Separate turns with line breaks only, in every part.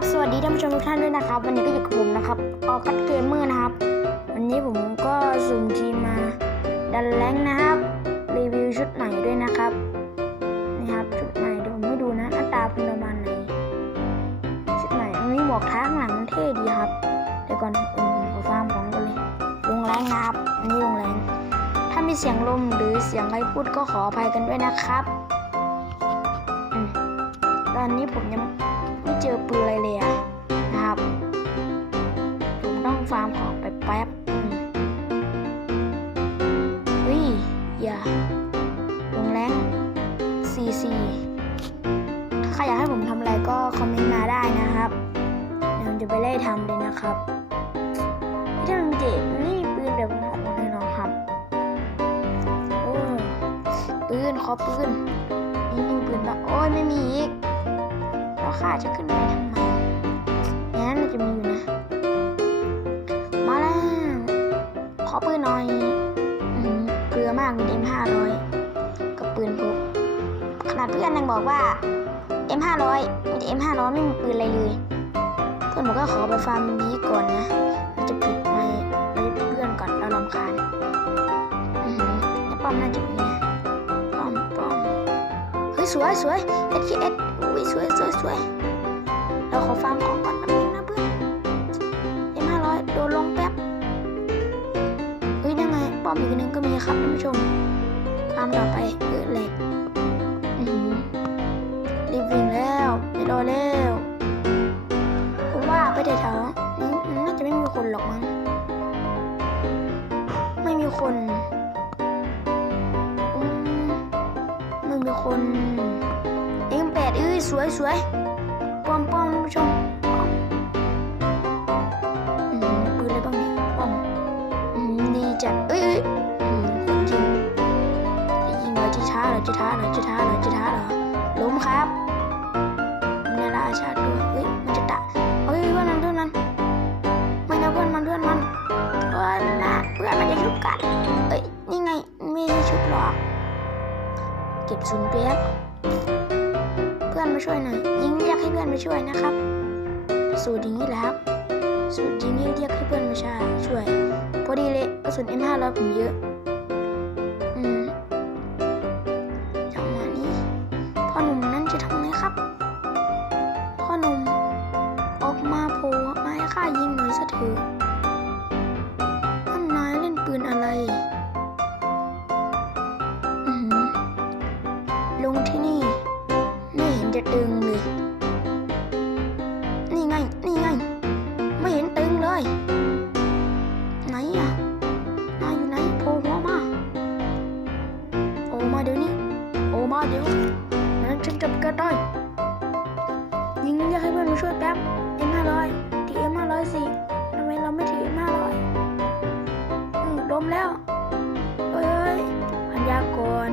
บสวัสดีท่านผู้ชมทุกท่านด้วยนะครับ วันนี้ก็อยู่กับผมนะครับออกัสเกมเมอร์นะครับ วันนี้ผมก็สุ่มทีมมาดันแรงนะครับ รีวิวชุดใหม่ด้วยนะครับนี่ครับชุดใหม่เดี๋ยวผมให้ดูนะหน้าตาเป็นประมาณไหนชุดใหม่อันนี้หมวกท้าข้างหลังมันเท่ดีครับเดี๋ยวก่อนอื่นผมขอฟาร์มของกันเลยลงแรงนะครับอันนี้ลงแรงถ้ามีเสียงลมหรือเสียงอะไรพูดก็ขออภัยกันด้วยนะครับอตอนนี้ผมยัง เจอปืนอะไรเลยอะนะครับ ผมต้องฟาร์มของไปแป๊บ พื่อนยังบอกว่า M ห้าร้อยมีแต่ M ห้าร้อยไม่มีปืนอะไรเลย เพื่อนบอกว่าขอไปฟาร์มนี้ก่อนนะเราจะปิดไมค์เราจะปิดเพื่อนก่อนเราลำคาญอือหือในป้อมน่าจะมีนะป้อมป้อมเฮ้ยสวยสวย S K S อุ้ยสวยสวยสวยเราขอฟาร์มของก่อนแป๊บนึงนะเพื่อนเอ็มห้าร้อยโดนลงแป๊บเฮ้ยนั่นไงป้อมอีกนึงก็มีครับท่านผู้ชมฟาร์มต่อไปเออเหล็ก รีบวิ่งแล้วไม่รอแล้วผมว่าไปแถวๆนี้มันน่าจะไม่มีคนหรอกมั้งไม่มีคนไม่มีคนเอ็มแปดเอ้ยสวยสวยป้อมป้อมผู้ชมอืมปืนอะไรบ้างเนี่ยป้อมอืมดีจัดเอ้ยอืมคนจริง รอจะท้าเหรอจะท้าเหรอจะท้าเหรอจะท้าหรอล้มครับนาราชาติด้วยเฮ้ยมันจะตะเฮ้ยเพื่อนมันเพื่อนมันไม่นะเพื่อนมันเพื่อนมันเพื่อนนะเพื่อนมันจะชุบกันเอ้ยนี่ไงไม่ได้ชุบหรอกเก็บศูนเปียบเพื่อนมาช่วยหน่อยยิงเรียกให้เพื่อนมาช่วยนะครับ สูตรอย่างนี้แหละครับสูตรอย่างนี้เรียกให้เพื่อนมาช่วยช่วยพอดีเลยกระสุน M500 ผมเยอะ เดี๋ยวนั้นฉันจับแกได้ยิงเรียกให้เพื่อนมาช่วยแป๊บ M500 ที่ M504 ทำไมเราไม่ถือ M500 อืมล้มแล้วเอ้ยพันยากร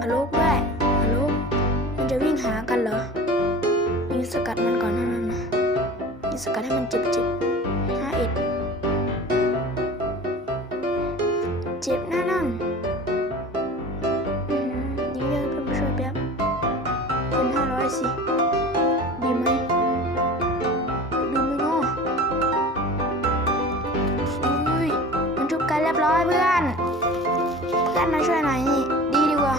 อาลุกด้วยอาลุกมันจะวิ่งหากันเหรอยิงสกัดมันก่อนนั่นนะยิงสกัดให้มันเจ็บเจ็บห้าเอ็ดเจ็บแน่นอน อยสิ ดีไหมดีไหมเนาะอุ้ยมันจุบกันเรียบร้อยเพื่อน เพื่อนมาช่วยหน่อยนี่ ดีดีกว่า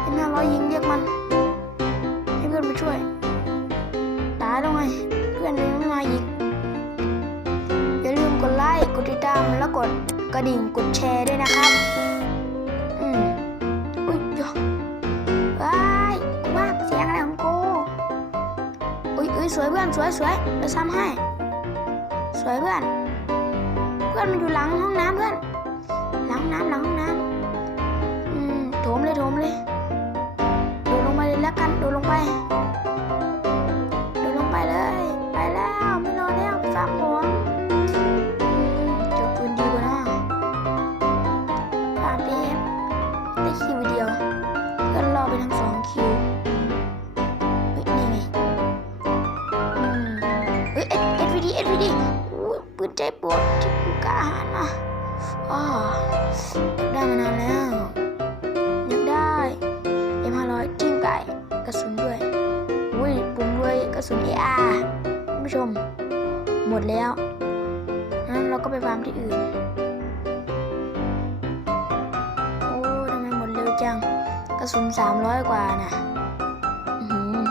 เห็นห้าร้อยยิงเรียกมัน ให้เพื่อนมาช่วยตายแล้วไงเพื่อนยังไม่มาอีกอย่าลืมกดไลค์ กดติดตาม แล้วกดกระดิ่ง กดแชร์ด้วยนะครับ สวยเพื่อนสวยสวยเดี๋ยวซ้ำให้ สวยเพื่อน เพื่อนมันอยู่หลังห้องน้ำเพื่อน หลังน้ำหลังห้องน้ำอืมโถมเลยโถมเลยโดดลงไปเลยแล้วกันโดดลงไป ที่อื่น โอ้ทำไมหมดเร็วจัง กระสุน300กว่าน่ะอื้อหือ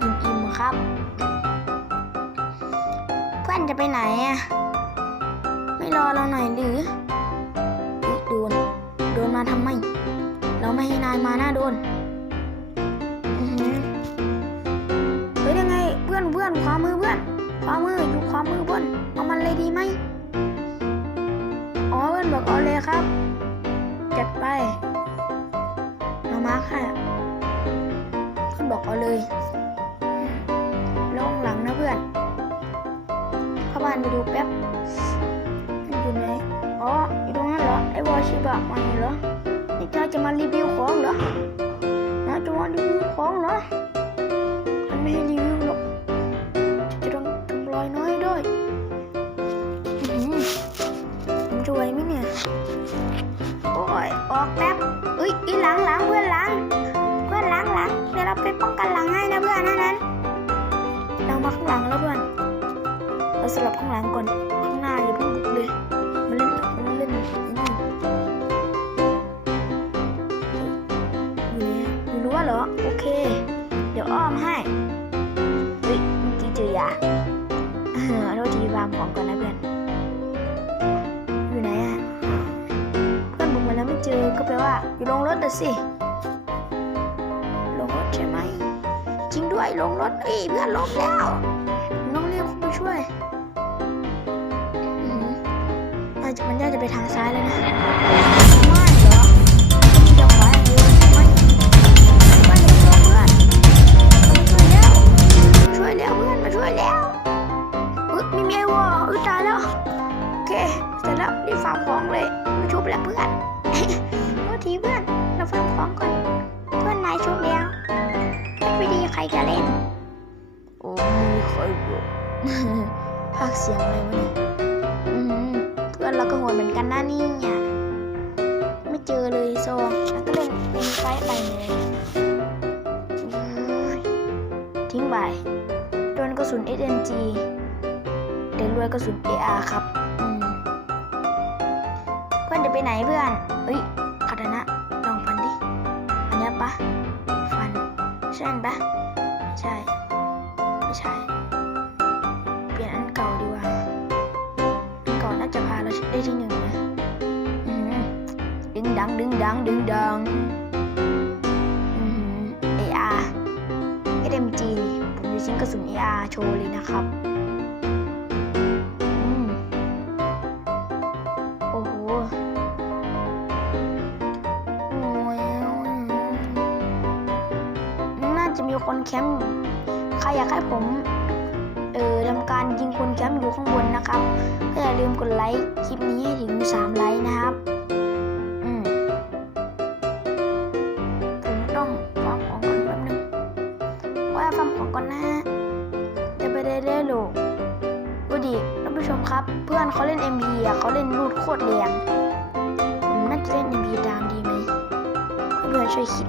อิ่มๆครับ เพื่อนจะไปไหนอะไม่รอเราหน่อยหรือโดน โดนมาทำไม เราไม่ให้นายมาหน้าโดนอื้อหือเฮ้ยยังไง เพื่อนเพื่อนขวามือเพื่อนขวามืออยู่ขวามือเพื่อนเอามันเลยดีไหม เอาเลยครับ จัดไปเรามาร์คให้เพื่อนบอกเอาเลยลงหลังนะเพื่อน เข้าบ้านไปดูแป๊บมันอยู่ไหนอ๋ออยู่ตรงนั้นเหรอ ไอ้วอชิบะมาเหรอนี่เธอจะมารีวิวของเหรอนะจะมารีวิวของเหรอมันไม่ให้รีวิว ออกแป๊บเอ้ยอีหลังหลังเพื่อนหลังเพื่อนหลังหลังเดี๋ยวเราไปป้องกันหลังให้นะเพื่อนนะนั้นเรามาข้างหลังแล้วเพื่อนเราสลับข้างหลังก่อนข้างหน้าอย่าเพิ่ง ว่าอยู่ลงรถน่ะสิ ลงรถใช่ไหม จริงด้วยลงรถเอ้ยเพื่อนลงแล้วน้องเรียกคุณไปช่วยอืมน่าจจะมันน่าจะไปทางซ้ายแล้วนะไม่เหรอจะขวาอย่างเดียวไม่ไม่ไม่ช่วยเพื่อนมาช่วยแล้วช่วยแล้วเพื่อนมาช่วยแล้วอุ๊ยมีเมียวะอุ๊ยตายแล้วโอเคเสร็จแล้วรีบฟาร์มของเลยมาชุบแล้วเพื่อน ทษทีเพื่อนเราฟาร์มของก่อน เพื่อนนายชุบแล้วไม่ดีใครจะเล่น โอ้มีใครบอกภาคเสียงอะไรวะเนี่ยอืมเพื่อนเราก็โหดเหมือนกันนะนี่เนี่ยไม่เจอเลยโซแล้วก็เล่นเป็นไฟต์ไปเลยโอ้ยทิ้งไปโดนกระสุน SNG เดี๋ยวรวยกระสุน AR ครับอืมเพื่อนจะไปไหนเพื่อนเอ้ย ปะฟัน ใช่นปะไม่ใช่ ไม่ใช่ เปลี่ยนอันเก่าดีกว่าอันเก่าน่าจะพาเราได้ที่หนึ่งนะดึงดังดึงดังดึงดังเอือหือ AR SMG ผมจะชิ้นกระสุน AR โชว์เลยนะครับ แคมป์ใครอยากให้ผมเอ่อทำการยิงคนแคมป์อยู่ข้างบนนะครับก็อย่าลืมกดไลค์คลิปนี้ให้ถึง 3 ไลค์นะครับอืมผมต้องฟาร์มของก่อนแป๊บนึงว่าฟาร์มของก่อนนะฮะจะไปได้เรื่อยๆหรอกดูดิท่านผู้ชมครับ เพื่อนเขาเล่น MP อะเขาเล่นรูดโคตรแรงผมน่าจะเล่น MP ตามดีไหมเพื่อนช่วยคิด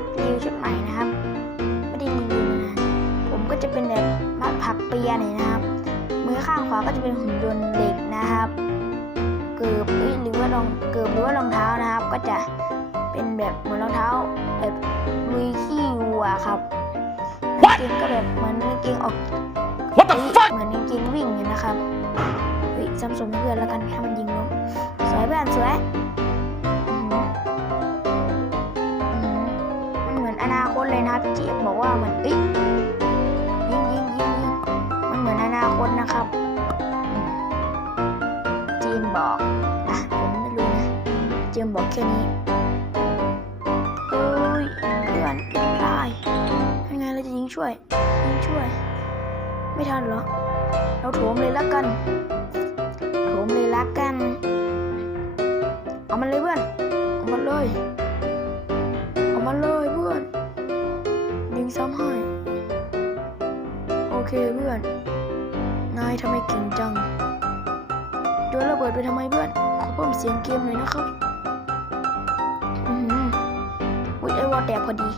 งับรีวิวชุดใหม่นะครับ ไม่ได้รีวิวมานานผมก็จะเป็นแบบมัดผักเปียหน่อยนะครับ มือข้างขวาก็จะเป็นหุ่นยนต์เหล็กนะครับ เกือบเอ้ยหรือว่ารองเกือบหรือว่ารองเท้านะครับ ก็จะเป็นแบบเหมือนรองเท้าแบบลุยขี้วัวครับกางเกงก็แบบเหมือนกางเกงออก
What the
เฮ้ย
fuck
เหมือนกางเกงวิ่งเนี่ยนะครับเฮ้ยซ้ำสมเพื่อนแล้วกันให้มันยิงลงสวยเพื่อนสวย นาคตเจี๊ยบบอกว่ามันเอ้ยยิงยิงยิงยิงมันเหมือนอนาคตนะครับ จีมบอกนะผมไม่รู้นะจีมบอกแค่นี้เอ้ยเพื่อนตายยังไงเราจะยิงช่วยยิงช่วย ไม่ทันเหรอเราโถมเลยละกันโถมเลยละกัน เอามันเลยเพื่อนเอามันเลยเอามันเลยเพื่อน ซ้ำให้ โอเคเพื่อน นายทำไมเก่งจังโยนระเบิดไปทำไมเพื่อน ขอเพิ่มเสียงเกมหน่อยนะครับ อือหืออุ๊ยไอวอลแตกพอดี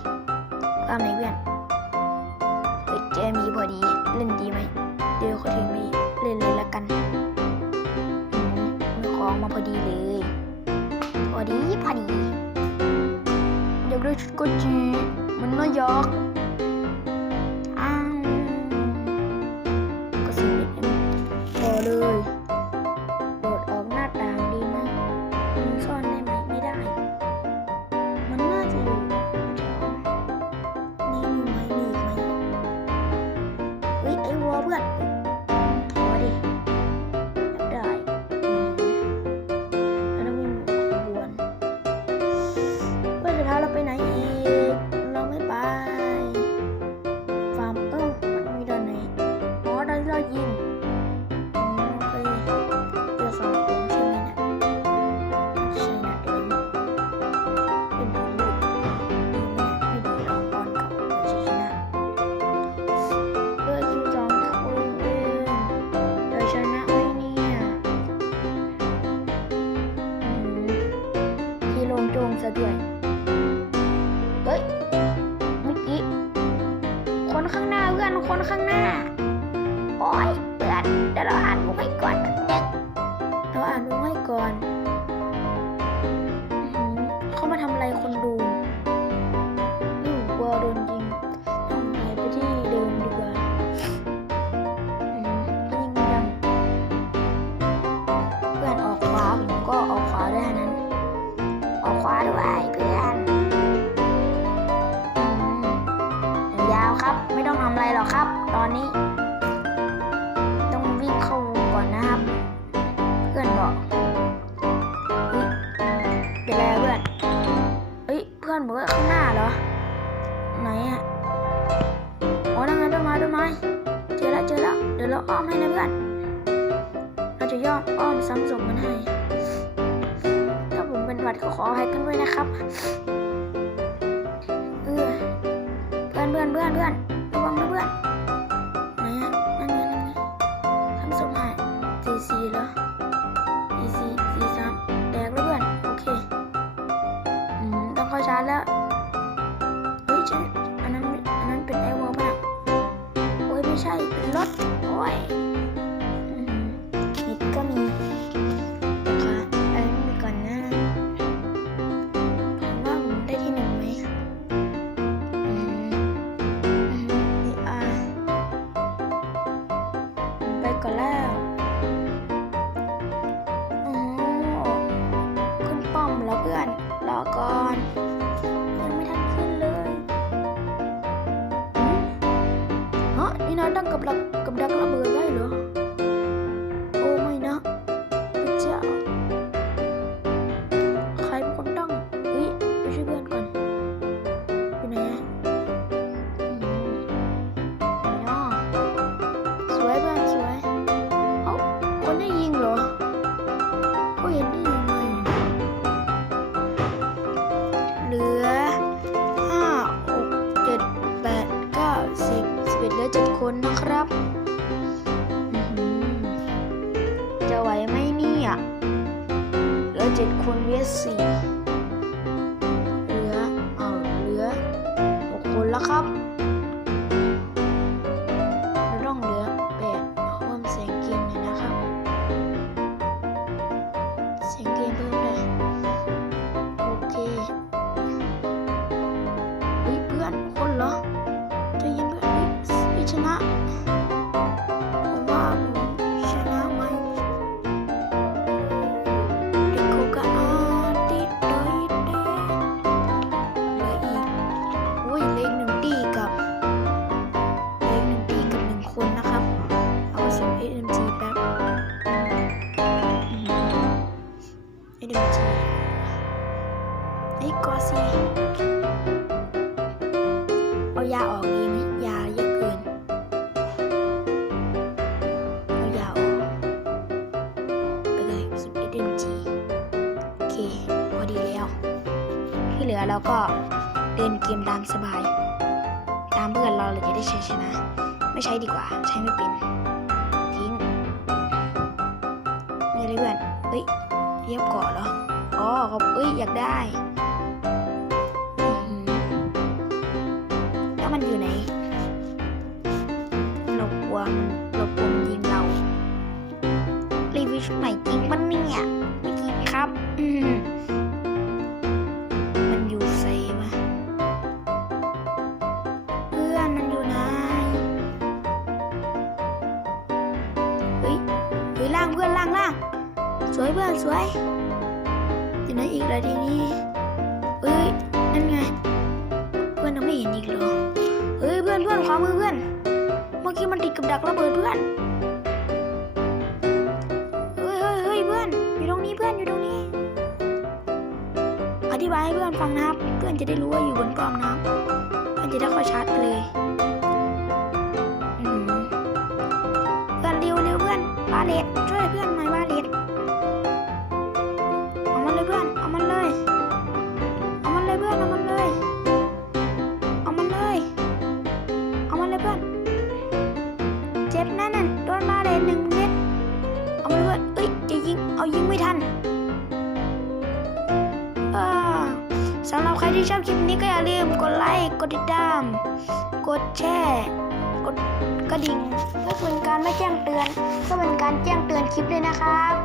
ภาพไหนเพื่อนเฮ้ยเจมีพอดี เล่นดีไหม เดี๋ยวขอถึงมีเล่นเลยละกันอืมมีของมาพอดีเลย พอดีพอดีอยากได้ชุดโกจี มันน่ายัก คนข้างหน้า โอ้ยเปื่อนเดี๋ยวเราอ่านมุกให้ก่อน วครับ ไม่ต้องทำอะไรหรอกครับ ตอนนี้ ต้องวิ่งเข้าวงก่อนนะครับ เพื่อนบอกเฮ้ยเป็นไรเพื่อนเอ้ยเพื่อนบอกว่าข้างหน้าเหรอ ไหนอะอ๋อนั่นไงต้นไม้ต้นไม้เจอแล้วเจอแล้วเดี๋ยวเราอ้อมให้นะเพื่อนเราจะย่ออ้อมซ้ำศพมันให้ถ้าผมเป็นหวัดก็ขออภัยกันด้วยนะครับ เพื่อนระวังนะเพื่อนไหนอะนั่นไงนั่นไงทำสมหายสี่สี่เหรอสี่สี่สี่สามแตกแล้วเพื่อน โอเค อืม ต้องเข้าชาร์จแล้ว เฮ้ยใช่อันนั้น อันนั้นเป็นไอวอลป่ะโอ้ยไม่ใช่ เป็นรถ SMG ไอ้ยกอซีเอายาออกดีไหมยาเยอะเกินเอายาออกไปเลยสุด SMG โอเคพอดีแล้ว ที่เหลือเราก็เดินเกมตามสบาย ตามเพื่อนเราเราจะได้ชัยชนะ ไม่ใช้ดีกว่า ใช้ไม่เป็น ทิ้งเลยเพื่อนเฮ้ย เรียบเกาะเหรอ อ๋อเขาเอ้ย อยากได้ แล้วมันอยู่ไหน เรากลัวนเรากลัวมันยิงเรา รีวิวชุดใหม่จริงปะเนี่ยไม่จริงครับ อืมมันอยู่เซมะเพื่อนมันอยู่ไหนเฮ้ยเฮ้ยล่างเพื่อนล่างล่าง สวยเพื่อนสวยอยู่ไหนอีกล่ะทีนี้เอ้ยนั่นไง เพื่อนยังไม่เห็นอีกเหรอเฮ้ยเพื่อนเพื่อนขวามือเพื่อน เมื่อกี้มันติดกับดักระเบิดเพื่อนเฮ้ยเฮ้ยเฮ้ยเพื่อนอยู่ตรงนี้เพื่อนอยู่ตรงนี้ อธิบายให้เพื่อนฟังนะครับ เพื่อนจะได้รู้ว่าอยู่บนกล้องนะครับเพื่อนจะได้ค่อยชาร์จไปเลยเพื่อนเร็วเร็วเพื่อนบาเลตช่วยเพื่อนหน่อยบา กดแช่กดกระดิ่งเพื่อเป็นการไม่แจ้งเตือนก็เป็นการแจ้งเตือนคลิปด้วยนะครับ